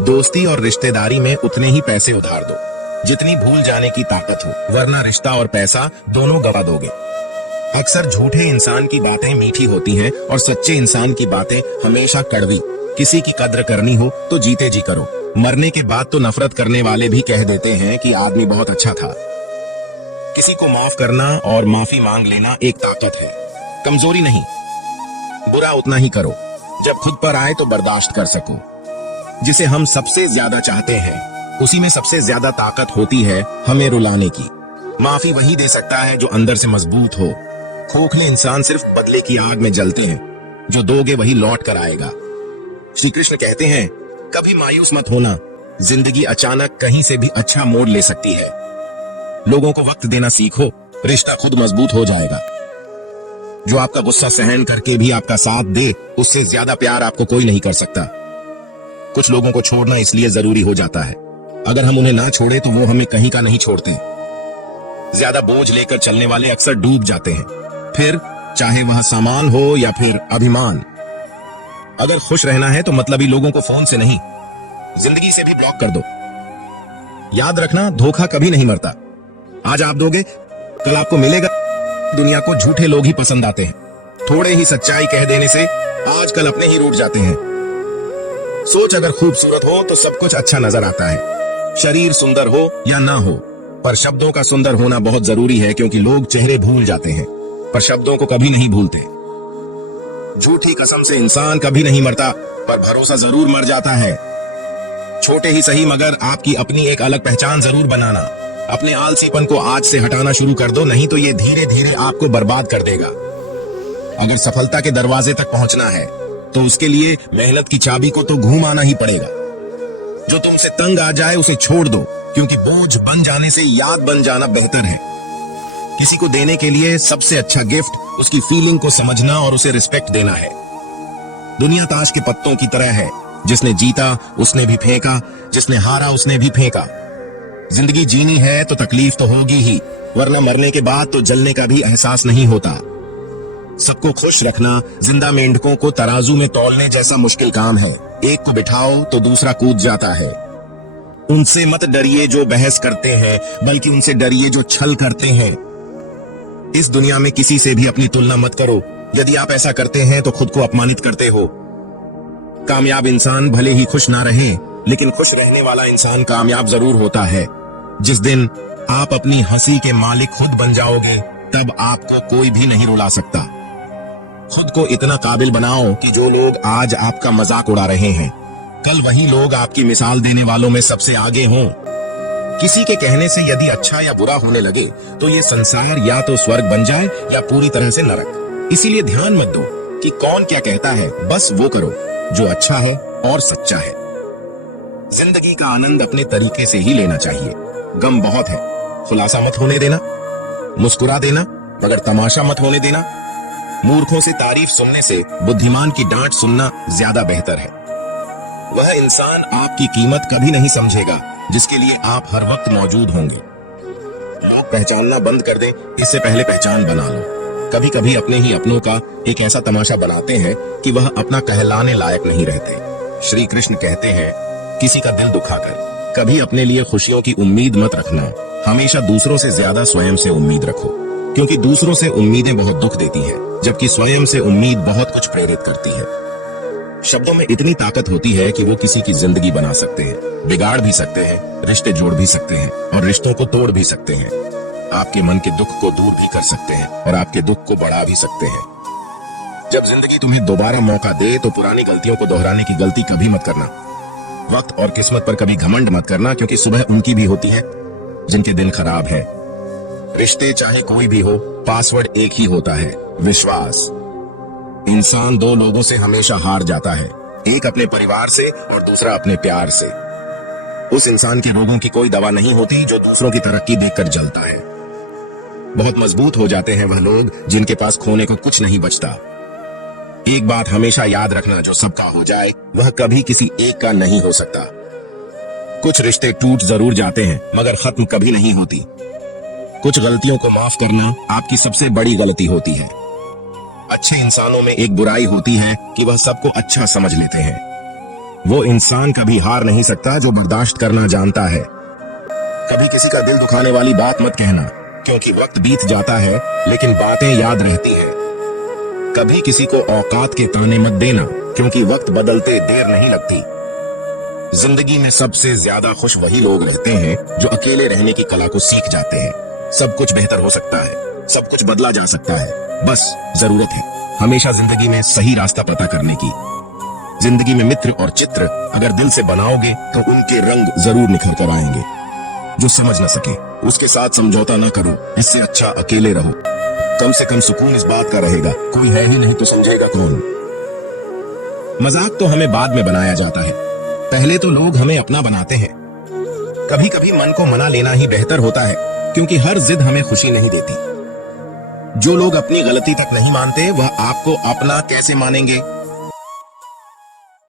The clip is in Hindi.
दोस्ती और रिश्तेदारी में उतने ही पैसे उधार दो जितनी भूल जाने की ताकत हो, वरना रिश्ता और पैसा दोनों गवा दोगे। अक्सर झूठे इंसान की बातें मीठी होती हैं और सच्चे इंसान की बातें हमेशा कड़वी। किसी की कद्र करनी हो तो जीते जी करो। मरने के बाद तो नफरत करने वाले भी कह देते हैं कि आदमी बहुत अच्छा था। किसी को माफ करना और माफी मांग लेना एक ताकत है, कमजोरी नहीं। बुरा उतना ही करो जब खुद पर आए तो बर्दाश्त कर सको। जिसे हम सबसे ज्यादा चाहते हैं उसी में सबसे ज्यादा ताकत होती है हमें रुलाने की। माफी वही दे सकता है जो अंदर से मजबूत हो। खोखले इंसान सिर्फ बदले की आग में जलते हैं, जो दोगे वही लौट कर आएगा। श्री कृष्ण कहते हैं, कभी मायूस मत होना, जिंदगी अचानक कहीं से भी अच्छा मोड़ ले सकती है। लोगों को वक्त देना सीखो, रिश्ता खुद मजबूत हो जाएगा। जो आपका गुस्सा सहन करके भी आपका साथ दे, उससे ज्यादा प्यार आपको कोई नहीं कर सकता। कुछ लोगों को छोड़ना इसलिए जरूरी हो जाता है, अगर हम उन्हें ना छोड़े तो वो हमें कहीं का नहीं छोड़ते। ज्यादा बोझ लेकर चलने वाले अक्सर डूब जाते हैं, फिर चाहे वह सामान हो या फिर अभिमान। अगर खुश रहना है तो मतलबी लोगों को फोन से नहीं, जिंदगी से भी ब्लॉक कर दो। याद रखना, धोखा कभी नहीं मरता। आज आप दोगे, कल आपको मिलेगा। दुनिया को झूठे लोग ही पसंद आते हैं। थोड़े ही सच्चाई कह देने से आजकल अपने ही रूठ जाते हैं। सोच अगर खूबसूरत हो तो सब कुछ अच्छा नजर आता है, शरीर सुंदर हो या ना हो। पर शब्दों का सुंदर होना बहुत जरूरी है, क्योंकि लोग चेहरे भूल जाते हैं पर शब्दों को कभी नहीं भूलते। झूठी कसम से इंसान कभी नहीं मरता, पर भरोसा जरूर मर जाता है। छोटे ही सही मगर आपकी अपनी एक अलग पहचान जरूर बनाना। अपने आलसीपन को आज से हटाना शुरू कर दो, नहीं तो ये धीरे धीरे आपको बर्बाद कर देगा। अगर सफलता के दरवाजे तक पहुंचना है तो उसके लिए मेहनत की चाबी को तो घुमाना ही पड़ेगा। जो तुमसे तंग आ जाए उसे छोड़ दो, क्योंकि बोझ बन जाने से याद बन जाना बेहतर है। किसी को देने के लिए सबसे अच्छा गिफ्ट उसकी फीलिंग को समझना और उसे रिस्पेक्ट देना है। दुनिया ताश के पत्तों की तरह है, जिसने जीता उसने भी फेंका, जिसने हारा उसने भी फेंका। जिंदगी जीनी है तो तकलीफ तो होगी ही, वरना मरने के बाद तो जलने का भी एहसास नहीं होता। सबको खुश रखना जिंदा मेंढकों को तराजू में तौलने जैसा मुश्किल काम है। एक को बिठाओ तो दूसरा कूद जाता है। उनसे मत डरिए जो बहस करते हैं, बल्कि उनसे डरिए जो छल करते हैं। इस दुनिया में किसी से भी अपनी तुलना मत करो। यदि आप ऐसा करते हैं तो खुद को अपमानित करते हो। कामयाब इंसान भले ही खुश ना रहे, लेकिन खुश रहने वाला इंसान कामयाब जरूर होता है। जिस दिन आप अपनी हंसी के मालिक खुद बन जाओगे, तब आपको कोई भी नहीं रुला सकता। खुद को इतना काबिल बनाओ कि जो लोग आज आपका मजाक उड़ा रहे हैं, कल वही लोग आपकी मिसाल देने वालों में सबसे आगे हों। किसी के कहने से यदि अच्छा या बुरा होने लगे तो ये संसार या तो स्वर्ग बन जाए या पूरी तरह से नरक। इसीलिए ध्यान मत दो कि कौन क्या कहता है, बस वो करो जो अच्छा है और सच्चा है। जिंदगी का आनंद अपने तरीके से ही लेना चाहिए। गम बहुत है, खुलासा मत होने देना। मुस्कुरा देना मगर तमाशा मत होने देना। मूर्खों से तारीफ सुनने से बुद्धिमान की डांट सुनना ज्यादा बेहतर है। वह इंसान आपकी कीमत कभी नहीं समझेगा जिसके लिए आप हर वक्त मौजूद होंगे। लोग पहचानना बंद कर दें, इससे पहले पहचान बना लो। कभी कभी अपने ही अपनों का एक ऐसा तमाशा बनाते हैं कि वह अपना कहलाने लायक नहीं रहते। श्री कृष्ण कहते हैं, किसी का दिल दुखाकर कभी अपने लिए खुशियों की उम्मीद मत रखना। हमेशा दूसरों से ज्यादा स्वयं से उम्मीद रखो, क्योंकि दूसरों से उम्मीदें बहुत दुख देती हैं, जबकि स्वयं से उम्मीद बहुत कुछ प्रेरित करती है। शब्दों में इतनी ताकत होती है कि वो किसी की जिंदगी बना सकते हैं, बिगाड़ भी सकते हैं, रिश्ते जोड़ भी सकते हैं और रिश्तों को तोड़ भी सकते हैं। आपके मन के दुख को दूर भी कर सकते हैं और आपके दुख को बढ़ा भी सकते हैं। जब जिंदगी तुम्हें दोबारा मौका दे तो पुरानी गलतियों को दोहराने की गलती कभी मत करना। वक्त और किस्मत पर कभी घमंड मत करना, क्योंकि सुबह उनकी भी होती है जिनके दिन खराब है। रिश्ते चाहे कोई भी हो, पासवर्ड एक ही होता है, विश्वास। इंसान दो लोगों से हमेशा हार जाता है, एक अपने परिवार से और दूसरा अपने प्यार से। उस इंसान के रोगों की कोई दवा नहीं होती जो दूसरों की तरक्की देखकर जलता है। बहुत मजबूत हो जाते हैं वह लोग जिनके पास खोने को कुछ नहीं बचता। एक बात हमेशा याद रखना, जो सबका हो जाए वह कभी किसी एक का नहीं हो सकता। कुछ रिश्ते टूट जरूर जाते हैं मगर खत्म कभी नहीं होती। कुछ गलतियों को माफ करना आपकी सबसे बड़ी गलती होती है। अच्छे इंसानों में एक बुराई होती है कि वह सबको अच्छा समझ लेते हैं। वो इंसान कभी हार नहीं सकता जो बर्दाश्त करना जानता है। कभी किसी का दिल दुखाने वाली बात मत कहना, क्योंकि वक्त बीत जाता है लेकिन बातें याद रहती हैं। कभी किसी को औकात के ताने मत देना, क्योंकि वक्त बदलते देर नहीं लगती। जिंदगी में सबसे ज्यादा खुश वही लोग रहते हैं जो अकेले रहने की कला को सीख जाते हैं। सब कुछ बेहतर हो सकता है, सब कुछ बदला जा सकता है, बस जरूरत है हमेशा जिंदगी में सही रास्ता पता करने की। जिंदगी में मित्र और चित्र अगर दिल से बनाओगे तो उनके रंग जरूर निखर कर आएंगे। जो समझ न सके उसके साथ समझौता ना करो, इससे अच्छा अकेले रहो। कम से कम सुकून इस बात का रहेगा, कोई है ही नहीं तो समझेगा कौन। मजाक तो हमें बाद में बनाया जाता है, पहले तो लोग हमें अपना बनाते हैं। कभी कभी मन को मना लेना ही बेहतर होता है, क्योंकि हर जिद हमें खुशी नहीं देती। जो लोग अपनी गलती तक नहीं मानते वह आपको अपना कैसे मानेंगे।